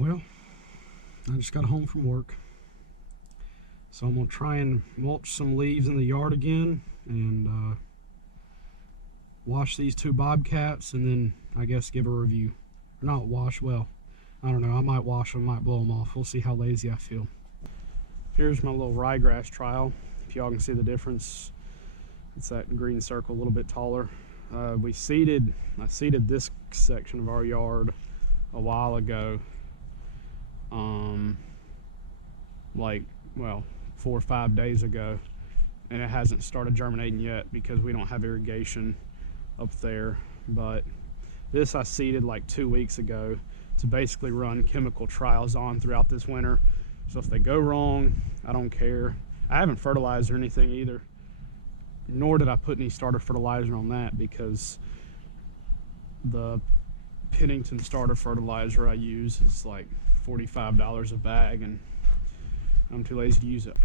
Well, I just got home from work, so I'm gonna try and mulch some leaves in the yard again and wash these two Bobcats, and then I guess give a review. Or not wash, well, I don't know, I might wash them, might blow them off. We'll see how lazy I feel. Here's my little ryegrass trial. If y'all can see the difference, it's that green circle a little bit taller. I seeded this section of our yard a while ago, like, well, 4 or 5 days ago, and it hasn't started germinating yet because we don't have irrigation up there. But this I seeded like 2 weeks ago to basically run chemical trials on throughout this winter. So if they go wrong, I don't care. I haven't fertilized or anything either, nor did I put any starter fertilizer on that, because the Pennington starter fertilizer I use is like $45 a bag, and I'm too lazy to use it.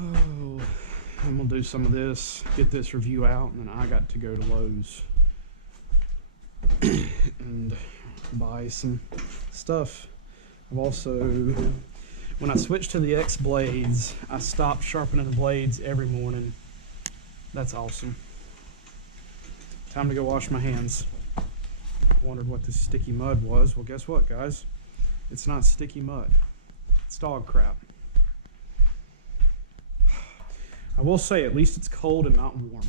Oh, I'm gonna do some of this, get this review out, and then I got to go to Lowe's and buy some stuff. I've also, when I switched to the X blades, I stopped sharpening the blades every morning. That's awesome. Time to go wash my hands. Wondered what this sticky mud was. Well, guess what, guys? It's not sticky mud. It's dog crap. I will say, at least it's cold and not warm.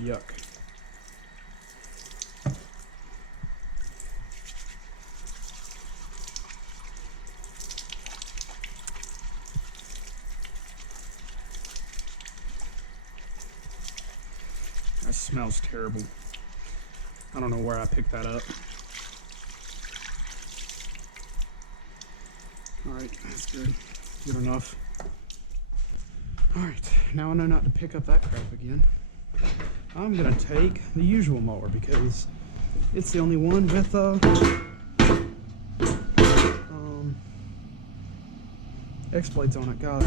Yuck. That smells terrible. I don't know where I picked that up. Alright, that's good. Good enough. Alright, now I know not to pick up that crap again. I'm gonna take the usual mower because it's the only one with X blades on it. God.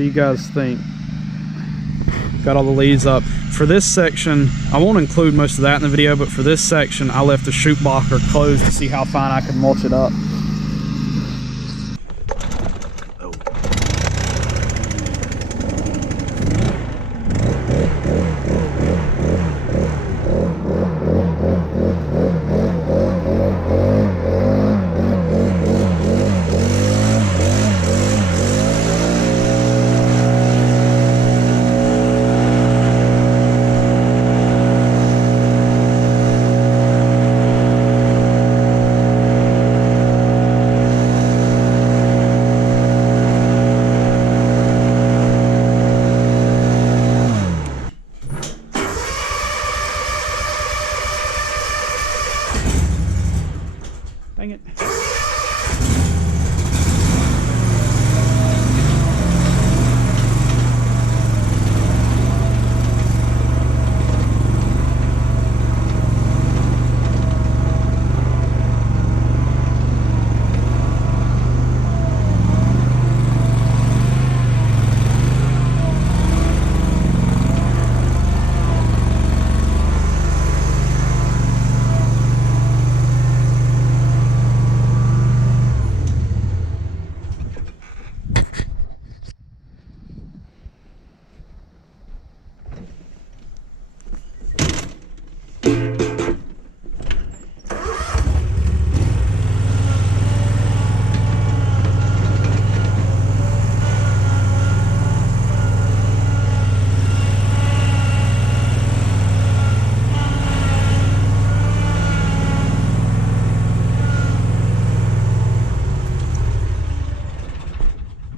do you guys think? Got all the leads up. For this section, I won't include most of that in the video, but for this section, I left the chute blocker closed to see how fine I could mulch it up. Dang it.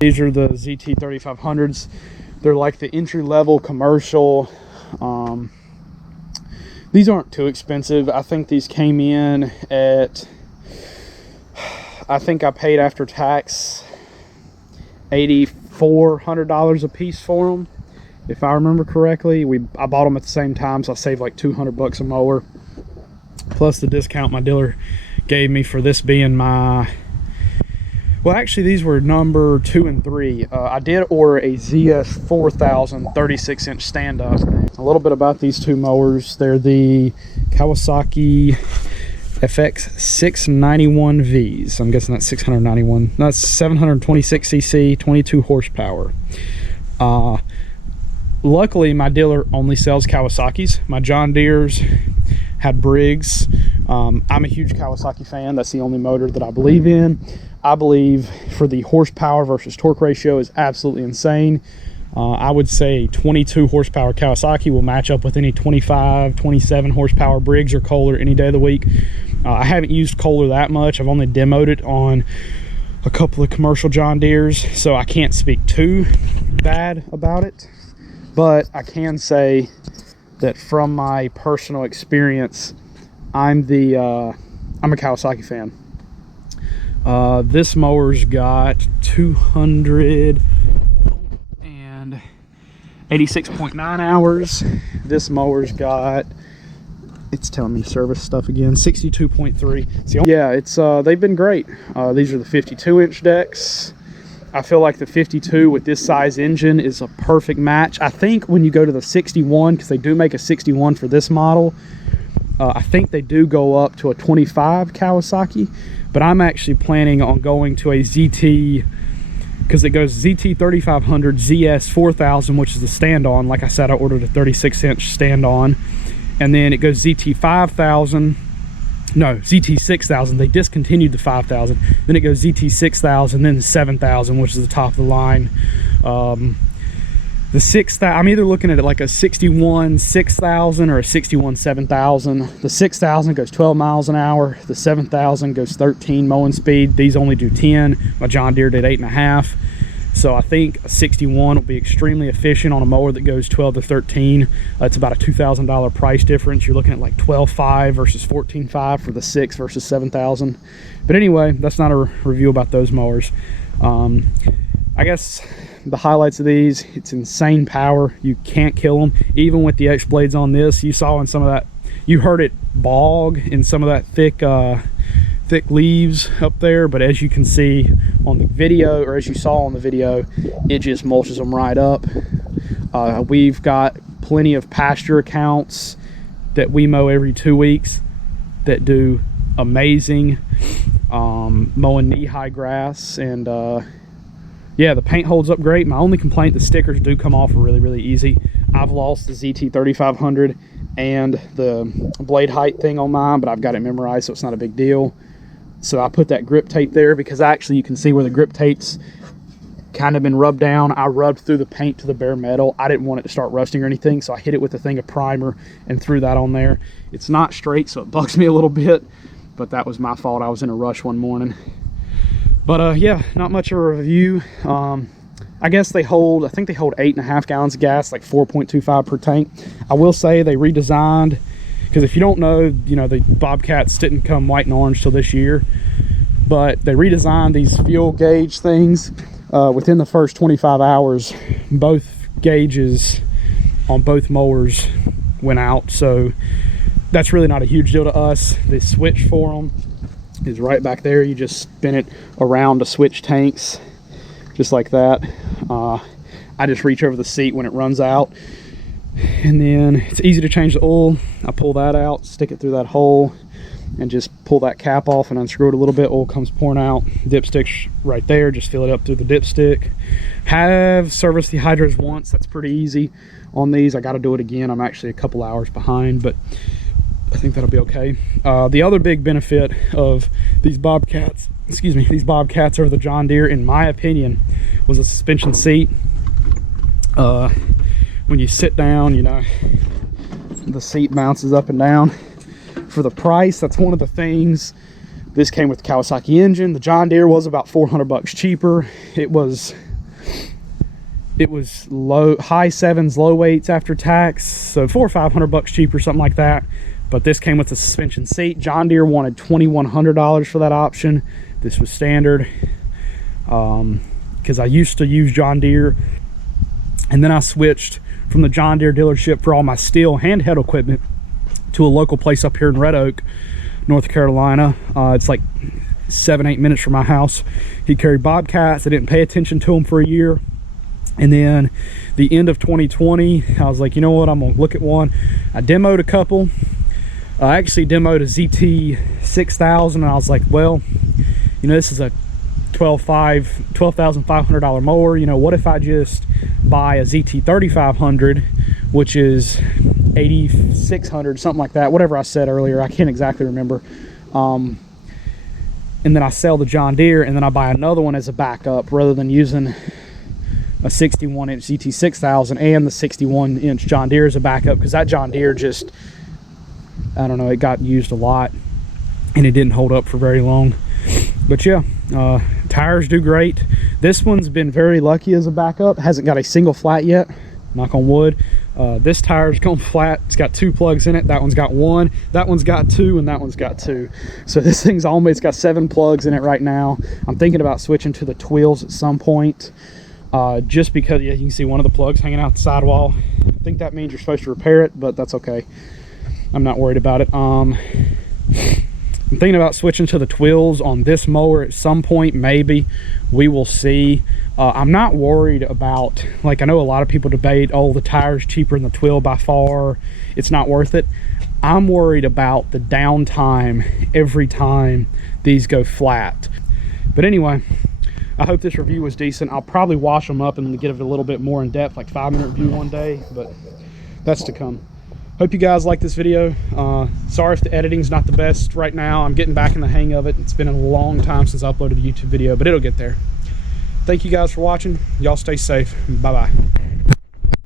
These are the ZT 3500s. They're like the entry-level commercial. These aren't too expensive. I think these came in at, I think I paid after tax $8,400 a piece for them, if I remember correctly. I bought them at the same time, so I saved like 200 bucks a mower, plus the discount my dealer gave me for this being my, well, actually, these were number 2 and 3. I did order a ZS 4000 36-inch stand-up. A little bit about these two mowers. They're the Kawasaki FX 691Vs. I'm guessing that's 691. That's 726 cc, 22 horsepower. Luckily, my dealer only sells Kawasaki's. My John Deere's had Briggs. I'm a huge Kawasaki fan. That's the only motor that I believe in. I believe for the horsepower versus torque ratio is absolutely insane. I would say 22 horsepower Kawasaki will match up with any 25, 27 horsepower Briggs or Kohler any day of the week. I haven't used Kohler that much. I've only demoed it on a couple of commercial John Deere's, so I can't speak too bad about it. But I can say that from my personal experience, I'm a Kawasaki fan. This mower's got 286.9 hours. This mower's got, it's telling me service stuff again, 62.3. So yeah, it's they've been great. These are the 52-inch decks. I feel like the 52 with this size engine is a perfect match. I think when you go to the 61, because they do make a 61 for this model, I think they do go up to a 25 Kawasaki, but I'm actually planning on going to a ZT, because it goes ZT 3500, ZS 4000, which is the stand-on. Like I said, I ordered a 36-inch stand-on, and then it goes ZT 5000, no, ZT 6000. They discontinued the 5000. Then it goes ZT 6000, then the 7000, which is the top of the line. The 6000, I'm either looking at it like a 61 6000 or a 61 7000. The 6000 goes 12 miles an hour. The 7000 goes 13 mowing speed. These only do 10. My John Deere did 8.5. So I think a 61 will be extremely efficient on a mower that goes 12 to 13. It's about a $2,000 price difference. You're looking at like 12.5 versus 14.5 for the 6 versus 7000. But anyway, that's not a review about those mowers. I guess the highlights of these, it's insane power. You can't kill them. Even with the X blades on this, you saw in some of that, you heard it bog in some of that thick thick leaves up there, but as you can see on the video, or as you saw on the video, it just mulches them right up. We've got plenty of pasture accounts that we mow every 2 weeks that do amazing mowing knee-high grass, and yeah, the paint holds up great. My only complaint, the stickers do come off really easy. I've lost the ZT 3500 and the blade height thing on mine, but I've got it memorized, so it's not a big deal. So I put that grip tape there because actually you can see where the grip tape's kind of been rubbed down. I rubbed through the paint to the bare metal. I didn't want it to start rusting or anything, so I hit it with a thing of primer and threw that on there. It's not straight, so it bugs me a little bit, but that was my fault. I was in a rush one morning. But yeah, not much of a review. I guess they hold, I think they hold 8.5 gallons of gas, like 4.25 per tank. I will say they redesigned, because if you don't know, you know, the Bobcats didn't come white and orange till this year, but they redesigned these fuel gauge things. Within the first 25 hours, both gauges on both mowers went out, so that's really not a huge deal to us. The switch for them is right back there. You just spin it around to switch tanks, just like that. I just reach over the seat when it runs out, and then it's easy to change the oil. I pull that out, stick it through that hole, and just pull that cap off and unscrew it a little bit. Oil comes pouring out. Dipstick's right there, just fill it up through the dipstick. Have serviced the hydros once. That's pretty easy on these. I got to do it again. I'm actually a couple hours behind, but I think that'll be okay. The other big benefit of these Bobcats, these Bobcats over the John Deere, in my opinion, was a suspension seat. When you sit down, you know, the seat bounces up and down. For the price, that's one of the things. This came with Kawasaki engine. The John Deere was about 400 bucks cheaper. It was low, high sevens, low weights after tax, so 400 or 500 bucks cheaper, something like that. But this came with the suspension seat. John Deere wanted $2,100 for that option. This was standard, because I used to use John Deere, and then I switched from the John Deere dealership for all my steel handheld equipment to a local place up here in Red Oak, North Carolina. It's like 7-8 minutes from my house. He carried Bobcats. I didn't pay attention to them for a year, and then the end of 2020, I was like, you know what, I'm gonna look at one. I demoed a couple. I actually demoed a ZT 6000, and I was like, well, you know, this is a $12,500 mower. You know, what if I just buy a ZT 3500, which is 8,600, something like that, whatever I said earlier, I can't exactly remember. And then I sell the John Deere, and then I buy another one as a backup, rather than using a 61-inch ZT 6000 and the 61-inch John Deere as a backup, because that John Deere just, I don't know, it got used a lot and it didn't hold up for very long. But yeah, tires do great. This one's been very lucky as a backup. Hasn't got a single flat yet, knock on wood. This tire's going flat. It's got 2 plugs in it. That one's got 1, that one's got 2, and that one's got 2. So this thing's almost got 7 plugs in it right now. I'm thinking about switching to the twills at some point, just because, yeah, you can see one of the plugs hanging out the sidewall. I think that means you're supposed to repair it, but that's okay. I'm not worried about it. I'm thinking about switching to the twills on this mower at some point, maybe. We will see. I'm not worried about, like, I know a lot of people debate, oh, the tire's cheaper than the twill by far, it's not worth it. I'm worried about the downtime every time these go flat. But anyway, I hope this review was decent. I'll probably wash them up and get it a little bit more in depth, like 5-minute review one day, but that's to come. Hope you guys like this video. Sorry if the editing's not the best right now. I'm getting back in the hang of it. It's been a long time since I uploaded a YouTube video, but it'll get there. Thank you guys for watching. Y'all stay safe. Bye-bye.